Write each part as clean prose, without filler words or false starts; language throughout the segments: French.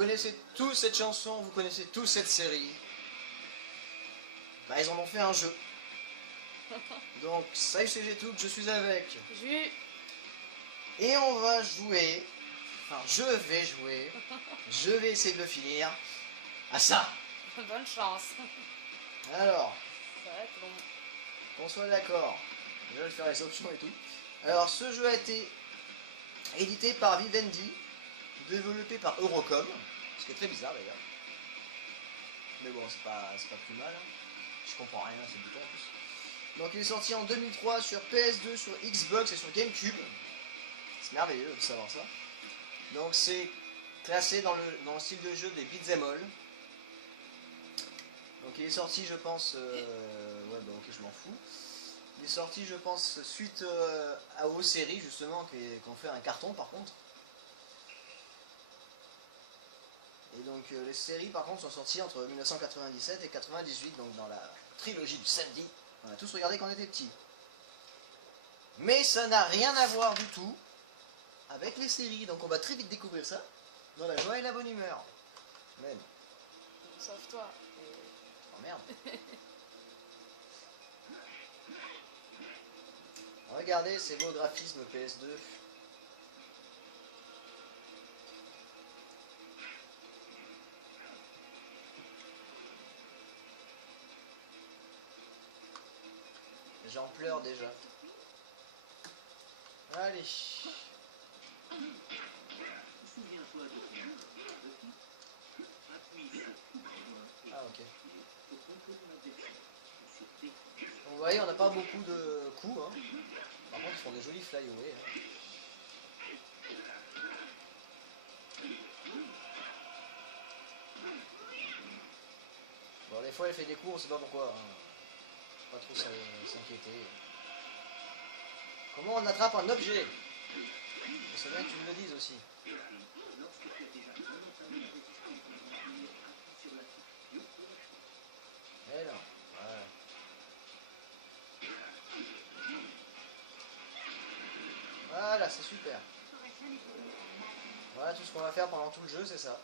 connaissez tous cette chanson, vous connaissez tous cette série. Bah ils en ont fait un jeu. Donc salut c'est Getouk, je suis avec. Et on va jouer, enfin je vais jouer, je vais essayer de le finir, à ça. Bonne chance. Alors, Ça va être long. qu'on soit d'accord, je vais faire les options et tout. Alors ce jeu a été édité par Vivendi, développé par Eurocom, ce qui est très bizarre d'ailleurs. Mais bon, c'est pas plus mal. Hein. Je comprends rien à ces boutons en plus. Donc il est sorti en 2003 sur PS2, sur Xbox et sur GameCube. C'est merveilleux de savoir ça. Donc c'est classé dans le style de jeu des beat'em all. Donc il est sorti je pense... ouais bah ok je m'en fous. Il est sorti je pense suite aux séries justement qui ont fait un carton par contre. Et donc les séries par contre sont sorties entre 1997 et 98, donc dans la trilogie du samedi. On a tous regardé quand on était petits. Mais ça n'a rien à voir du tout avec les séries, donc on va très vite découvrir ça dans la joie et la bonne humeur. Même. Sauf toi. Oh merde. Regardez ces beaux graphismes PS2. J'en pleure déjà. Allez. Ah ok. Vous voyez, on n'a pas beaucoup de coups. Hein. Par contre, ils font des jolis fly-away. Hein. Bon, des fois, elle fait des coups, on sait pas pourquoi. Hein. Pas trop s'inquiéter. Comment on attrape un objet? Je sais bien que tu me le dises aussi. Eh non, ouais. Voilà, c'est super. Voilà tout ce qu'on va faire pendant tout le jeu, c'est ça.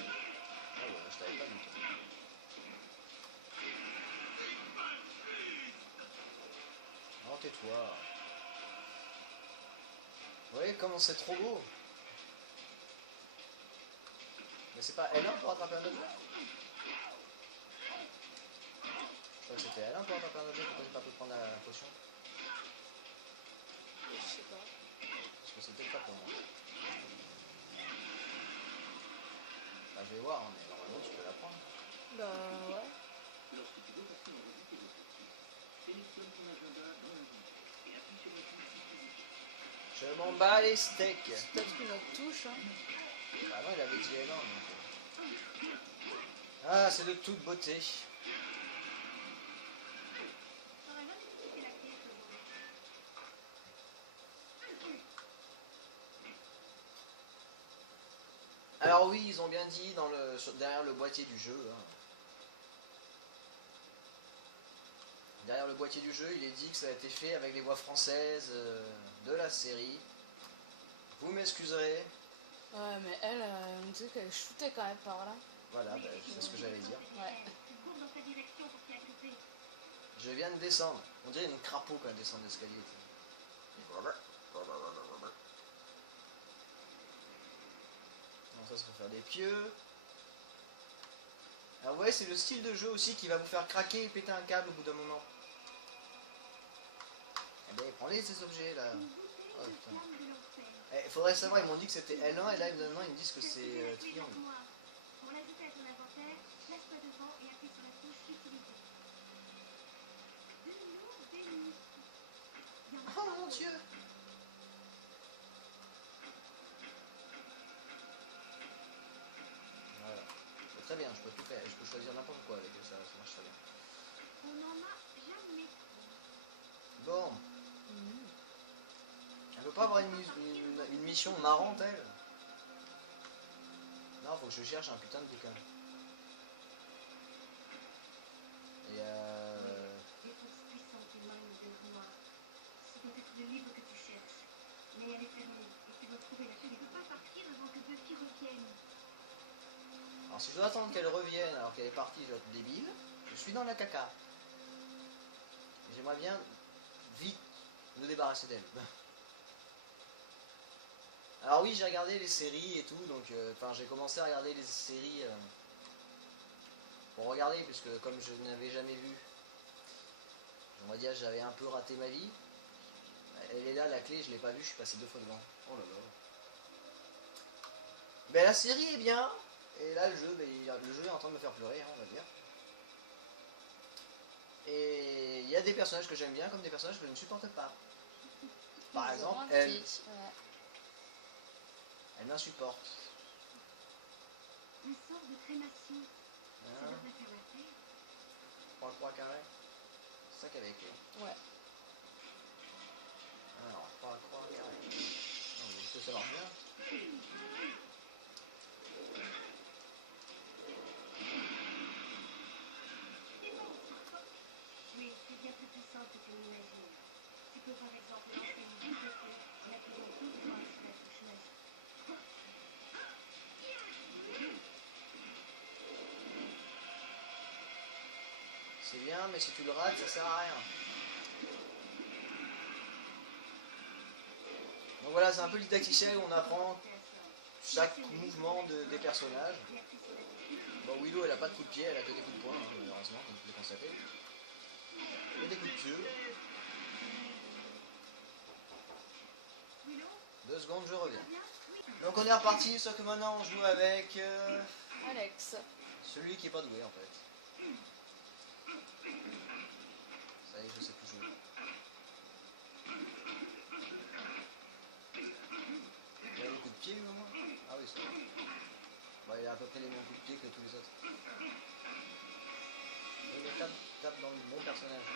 Oh ouais, je t'avais pas dit. Oh, tais-toi. Vous voyez comment c'est trop beau. Mais c'est pas L1 pour attraper un objet? Je crois que c'était L1 pour attraper un objet, pourquoi j'ai pas pu prendre la potion? Je sais pas. Parce que c'est peut-être pas pour moi. Bah je vais voir, hein, mais normalement tu peux la prendre. Bah ouais. Je m'en bats les steaks. C'est peut-être une autre touche. Hein. Bah non, il avait dit L1 donc... Ah, c'est de toute beauté. Alors oui, ils ont bien dit derrière le boîtier du jeu. Hein. Derrière le boîtier du jeu, il est dit que ça a été fait avec les voix françaises de la série. Vous m'excuserez. Ouais, mais elle, on dit qu'elle shootait quand même par là. Voilà, bah, c'est ce que j'allais dire. Ouais. Je viens de descendre. On dirait une crapaud quand elle descend l'escalier. Donc ça, faut faire des pieux. Alors ouais, c'est le style de jeu aussi qui va vous faire craquer et péter un câble au bout d'un moment. Eh bien, prenez ces objets là. Oh putain. Eh, faudrait savoir, ils m'ont dit que c'était L1 et là maintenant ils me disent que c'est triangle. Oh mon dieu! Voilà. Très bien, je peux tout faire, je peux choisir n'importe quoi avec ça, ça marche très bien. On n'en a jamais. Bon. Elle veut pas avoir une mission marrante, elle? Non, faut que je cherche un putain de bouquin. Et Les forces puissantes émanent de noir. Ce doit être le livre que tu cherches. Mais elle est fermée et tu dois retrouver la chaîne. Je peux pas partir avant que Buffy revienne. Alors si je dois attendre qu'elle revienne alors qu'elle est partie, je dois être débile. Je suis dans la caca. Et j'aimerais bien vite me débarrasser d'elle. Alors oui, j'ai regardé les séries et tout, donc enfin j'ai commencé à regarder les séries pour regarder, puisque comme je n'avais jamais vu, on va dire j'avais un peu raté ma vie. Elle est là, la clé, je l'ai pas vue, je suis passé 2 fois devant. Oh là là. Mais la série est bien, et là le jeu est en train de me faire pleurer, hein, on va dire. Et il y a des personnages que j'aime bien comme des personnages que je ne supporte pas. Par exemple, elle. Ouais. Elle m'insupporte. Un sort de crémation. Ça Hein, devrait faire l'affaire. 3 croix carrés. C'est ça qu'elle avait écrit. Ouais. Alors, 3 croix carrés. Est-ce que ça marche bien? Oui, c'est bien plus puissant que tu l'imagines. Tu peux par exemple lancer une boule de feu et appuyer deux fois sur la touche magique. C'est bien, mais si tu le rates, ça sert à rien. Donc voilà, c'est un peu didacticiel où on apprend chaque mouvement des personnages. Bon, Willow, elle a pas de coup de pied, elle a que des coups de poing, hein, malheureusement, comme vous pouvez constater. Et des coups de pied. 2 secondes, je reviens. Donc on est reparti, sauf que maintenant on joue avec Alex. celui qui est pas doué en fait. Ça y est, je sais plus jouer. Il a des coups de pied lui au moins? Ah oui, c'est vrai. Bon, il a à peu près les mêmes coups de pied que tous les autres. Et il tape dans le bon personnage.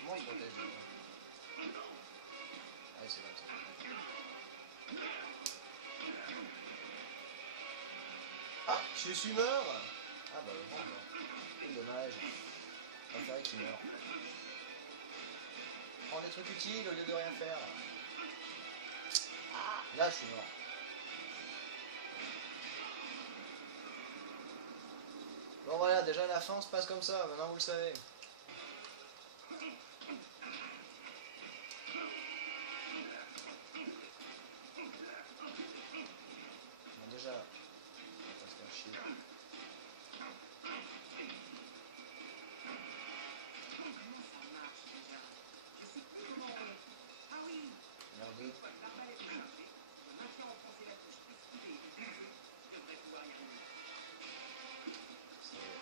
Comment on se protège déjà? Ah, c'est comme ça. Ah, je suis mort. Ah bah bon, bon. Dommage. Je préférais qu'il meure. Prends des trucs utiles au lieu de rien faire. Ah, là je suis mort. Bon voilà, déjà la fin se passe comme ça, maintenant vous le savez. Bon déjà, on va pas se faire chier. Merde.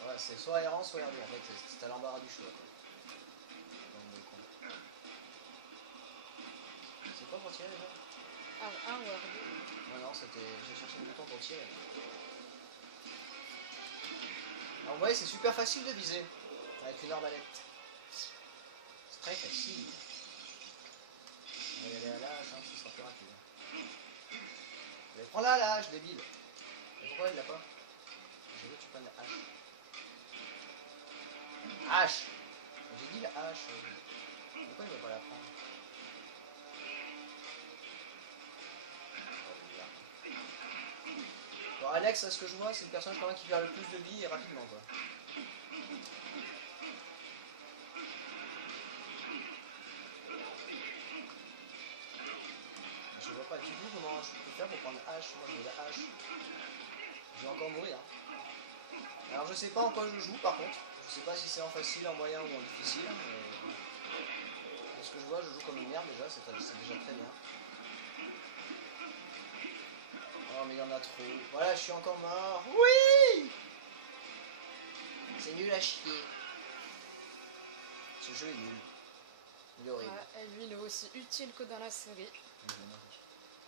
Ouais, c'est soit errant, soit errant en fait, c'est à l'embarras du choix. C'est quoi pour tirer déjà? Un ou R2. Non, non, c'était. J'ai cherché le bouton pour tirer. Alors, vous voyez, c'est super facile de viser avec une arbalète. C'est très facile. On va y aller à l'âge, hein, ce sera plus rapide. Mais prends-la à l'âge, débile. Mais pourquoi il l'a pas? Je veux que tu prennes la hache. Hache! J'ai dit la hache. Pourquoi il va pas la prendre? Bon, Alex, ce que je vois, c'est le personnage quand même qui perd le plus de vie et rapidement quoi. Je vois pas du tout comment je peux faire pour prendre la hache. Moi je veux la hache. Je vais encore mourir. Alors je sais pas en quoi je joue par contre. Je sais pas si c'est en facile, en moyen ou en difficile. Mais... de ce que je vois, je joue comme une merde déjà, c'est déjà très bien. Oh mais il y en a trop. Voilà, je suis encore mort. Oui! C'est nul à chier. Ce jeu est nul. Il est horrible. Ouais, et lui, il est aussi utile que dans la série.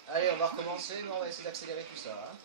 Allez, on va recommencer, mais on va essayer d'accélérer tout ça. Hein.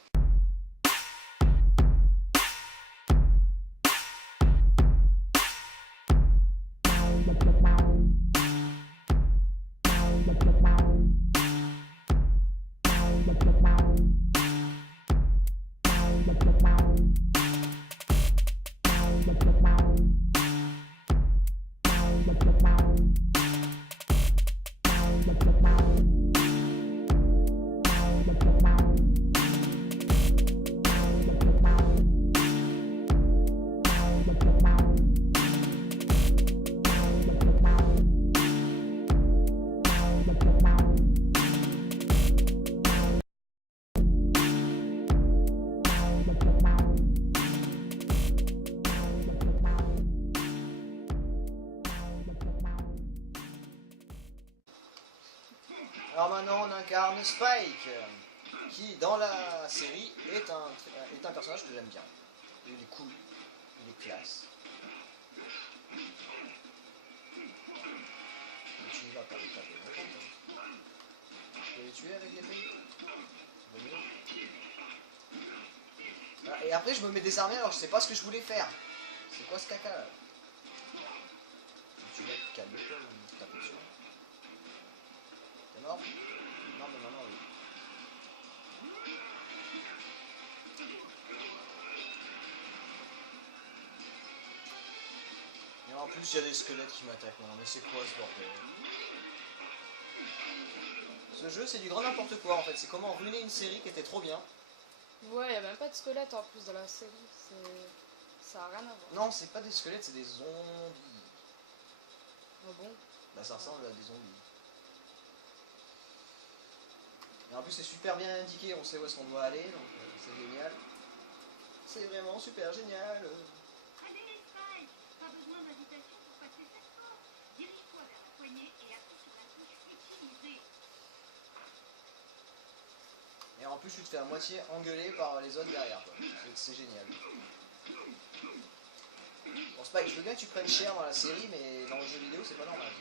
Alors maintenant on incarne Spike, qui dans la série est un personnage que j'aime bien. Il est cool, il est classe. Mais tu y vas pas les taper, tu peux les tuer avec l'épée. Voilà, et après je me mets désarmé alors je sais pas ce que je voulais faire. C'est quoi ce caca là? Tu vas te calmer toi ou taper dessus? T'es mort? Non mais maintenant oui. Et en plus il y a des squelettes qui m'attaquent maintenant, mais c'est quoi ce bordel? Ce jeu c'est du grand n'importe quoi en fait, c'est comment ruiner une série qui était trop bien. Ouais, y a même pas de squelette en plus dans la série. Ça a rien à voir. Non, c'est pas des squelettes, c'est des zombies. Ah bon? Bah ça ressemble à des zombies. Et en plus c'est super bien indiqué, on sait où est-ce qu'on doit aller, donc c'est génial. C'est vraiment super génial. Allez les Spike, pas besoin d'invitation pour passer cette porte. Dirige-toi vers la poignée et appuie sur la touche utilisée. Et en plus tu te fais à moitié engueuler par les autres derrière quoi. C'est génial. Bon Spike, je veux bien que tu prennes cher dans la série, mais dans le jeu vidéo c'est pas normal.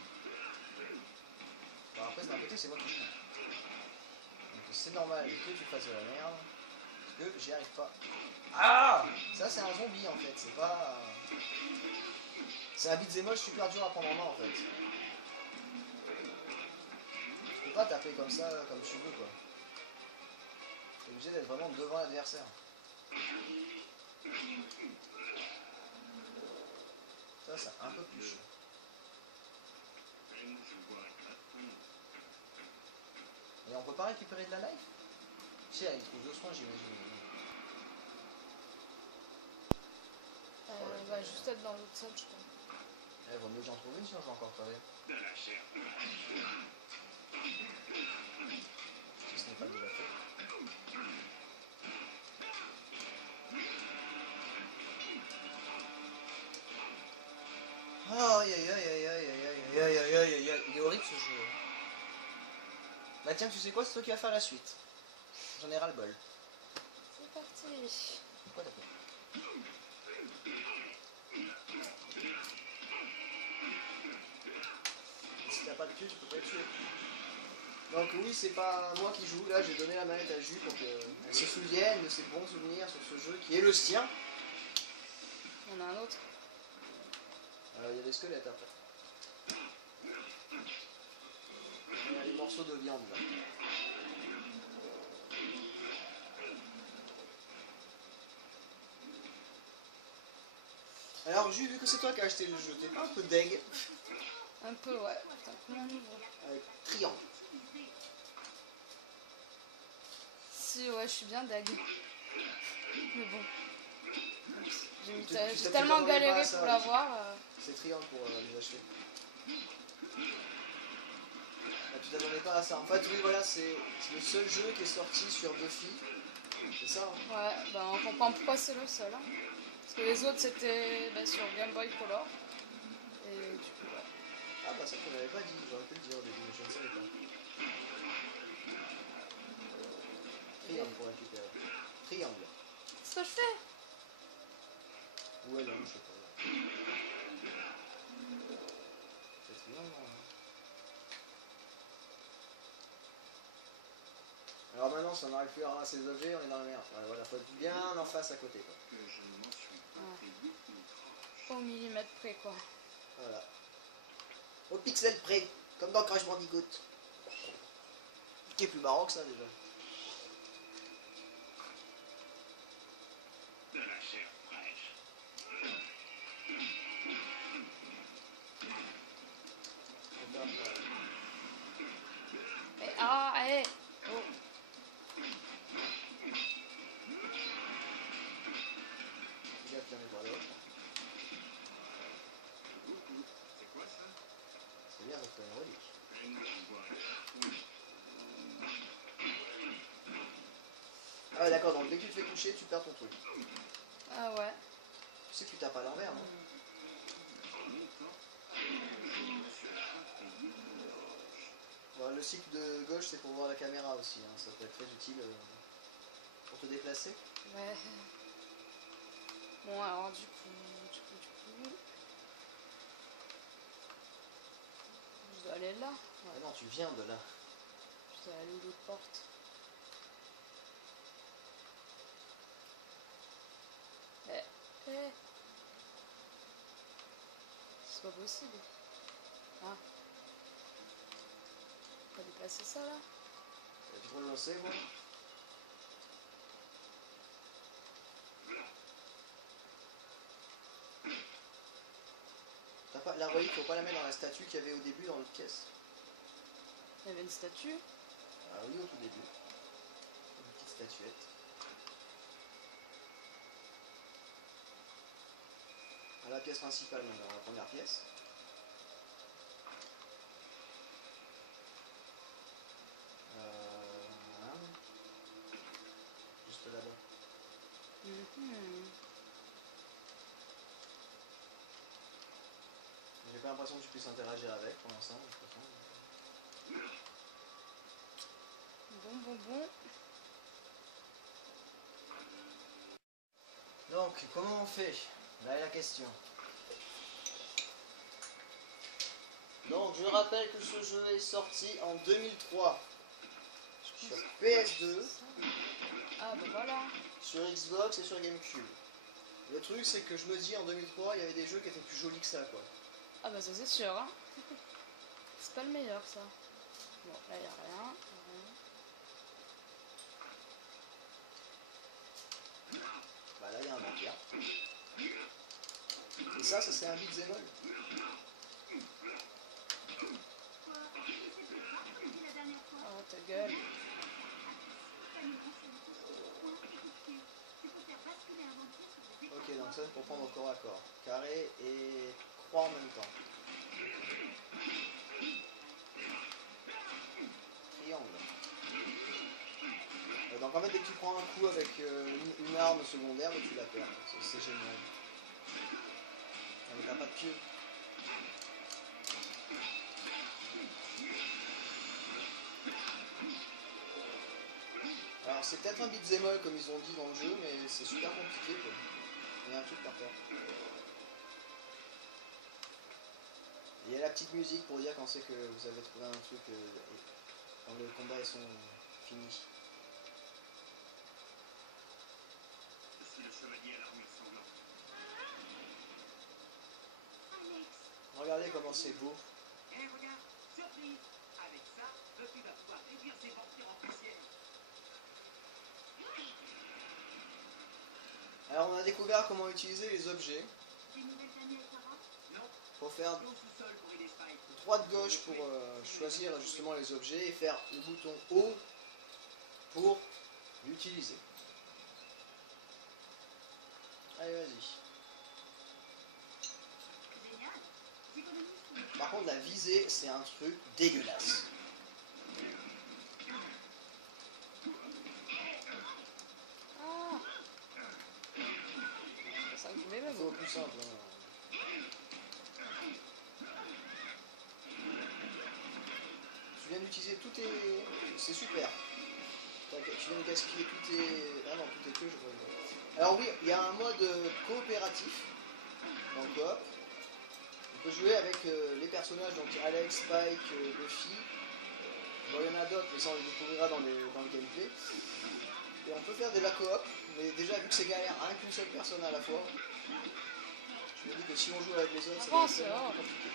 Bon, après d'un côté c'est moi qui joue. Donc c'est normal que tu fasses de la merde. Parce que j'y arrive pas. Ah! Ça c'est un zombie en fait, c'est pas... C'est un beat'em up super dur à prendre en main en fait. Tu peux pas taper comme ça, comme tu veux quoi. T'es obligé d'être vraiment devant l'adversaire. Ça c'est un peu plus chaud. Et on peut pas récupérer de la life? Si, elle trouve 2 soins j'imagine. Va juste être dans l'autre salle, je crois. Eh, vaut mieux que j'en trouve une sinon je vais encore crever. Si ce n'est pas déjà fait. Aïe aïe aïe aïe aïe aïe aïe aïe aïe aïe aïe. Il est horrible ce jeu. Bah tiens, tu sais quoi, c'est toi qui vas faire la suite. J'en ai ras le bol. C'est parti. Pourquoi t'as peur? Et si t'as pas de cul, tu peux pas le tuer. Donc oui, c'est pas moi qui joue, là j'ai donné la manette à Jus pour qu'elle se souvienne de ses bons souvenirs sur ce jeu qui est le sien. On a un autre. Il y a des squelettes après. Il y a des morceaux de viande là. Alors Jus, vu que c'est toi qui as acheté le jeu, t'es pas un peu deg? Un peu, ouais. Putain, comment on ouvre? Triangle. Si, ouais, je suis bien dag. Mais bon. Tu J'ai sais tellement pas pas galéré ça, pour ouais. l'avoir. C'est triangle pour les acheter. Tu t'attendais pas à ça. En fait, oui, voilà, c'est le seul jeu qui est sorti sur Buffy. C'est ça, hein? Ouais, ben on comprend pourquoi c'est le seul. Hein. Parce que les autres c'était sur Game Boy Color. Et du coup, ouais. Ah bah ça, tu m'avais pas dit. J'aurais pu le dire au début, mais je ne savais pas. Triangle pour récupérer. Triangle. C'est ce que je fais. Ouais, non, je sais pas. C'est triangle, non? Alors maintenant, si on n'arrive plus à ramasser les objets, on est dans la merde. Ouais, voilà, faut être bien en face à côté, quoi. Au millimètre près, quoi. Voilà. Au pixel près, comme dans Crash Bandicoot. Qui est plus marrant que ça, déjà. Mais, ah, allez. Oh. Bien affirmé par l'autre. C'est bien d'être une relique. Ah ouais, d'accord, donc dès que tu te fais toucher, tu perds ton truc. Ah ouais. Tu sais que tu tapes à l'envers, non? Bon, le cycle de gauche c'est pour voir la caméra aussi, hein. Ça peut être très utile pour te déplacer. Ouais. Bon, alors du coup... Je dois aller là. Ah Ouais. non, tu viens de là. Je dois aller où l'autre porte. Eh. C'est pas possible. Ah. On va déplacer ça là. Tu trop lancé, moi. La relique, faut pas la mettre dans la statue qu'il y avait au début dans l'autre caisse. Il y avait une statue. Ah oui, au tout début. Une petite statuette. À la pièce principale, donc dans la première pièce. Voilà. Juste là-bas. J'ai pas l'impression que tu puisses interagir avec pour l'instant, de toute façon. Bon. Donc, comment on fait? Là est la question. Donc, je rappelle que ce jeu est sorti en 2003 sur PS2, Ah bah voilà. sur Xbox et sur GameCube. Le truc, c'est que je me dis en 2003, il y avait des jeux qui étaient plus jolis que ça, quoi. Ah bah ça c'est sûr, hein. C'est pas le meilleur ça. Bon, là y a rien. Bah là, il y a un vampire. Et ça c'est un beat'em all. Quoi? Tu sais plus pas, comme on dit la dernière fois. Oh ta gueule. Caméra sur le point et coup de pied. C'est pour faire basculer un vampire sur des écrans. Ok, donc ça c'est pour prendre au corps à corps. Carré et croix en même temps. Triangle. Donc en fait dès que tu prends un coup avec une arme secondaire, tu la perds. C'est génial. Mais t'as pas de pieu. Alors c'est peut-être un beat'em all comme ils ont dit dans le jeu, mais c'est super compliqué quoi. Il y a un truc par terre. Il y a la petite musique pour dire quand c'est que vous avez trouvé un truc quand le combat sont finis. Je suis le chevalier à l'armure sanglante. Alex, Regardez comment c'est beau. Eh regarde, surprise. Avec ça, Buffy va pouvoir réduire ses vampires en poussière. Alors on a découvert comment utiliser les objets. des nouvelles amies à Sarah? Non, Pour faire allons au sous-sol pour aider Spike. droite-gauche pour choisir justement les objets et faire le bouton haut pour l'utiliser. Allez vas-y. Génial. J'économise pour les Par contre la visée c'est un truc dégueulasse. Ah. C'est ça que je voulais même. Faut plus simple. Hein. Tu viens d'utiliser tous tes... C'est super. Tu viens de gaspiller tous tes... Ah non, tous tes queues, je crois. Alors oui, il y a un mode coopératif dans le coop. On peut jouer avec les personnages, donc Alex, Spike, Buffy. Bon, il y en a d'autres, mais ça on les découvrira dans le gameplay. Et on peut faire de la coop, mais déjà vu que c'est galère, rien qu'une seule personne à la fois, je me dis que si on joue avec les autres, ça va Avance, être oh. plus compliqué.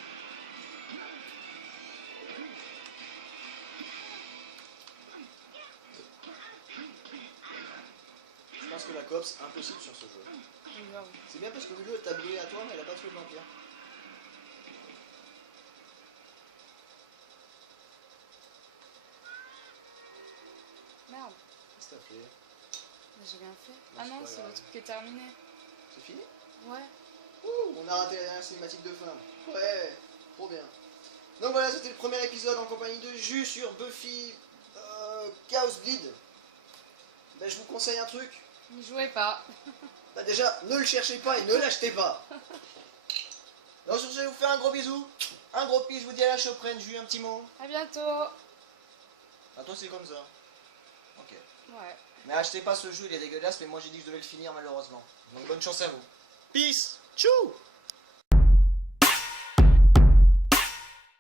Je pense que la coop c'est impossible sur ce jeu. Grave. C'est bien parce que le jeu t'a brûlé à toi, mais elle a pas tué le vampire. Merde. Qu'est-ce que t'as fait? Mais j'ai rien fait. Non, Ah c'est non, pas c'est grave. le truc qui est terminé. C'est fini? Ouais. Ouh, on a raté la dernière cinématique de fin. Ouais, trop bien. Donc voilà, c'était le premier épisode en compagnie de Jus sur Buffy Chaos Bleed. Ben, je vous conseille un truc. N'y jouez pas. Bah déjà, ne le cherchez pas et ne l'achetez pas. Donc sur ce, je vais vous faire un gros bisou. Un gros pis, je vous dis à la prochaine. Jus, un petit mot. À bientôt. Ah, toi, c'est comme ça. Ok. Ouais. Mais achetez pas ce jeu, il est dégueulasse, mais moi j'ai dit que je devais le finir malheureusement. Donc bonne chance à vous. Peace. Tchou.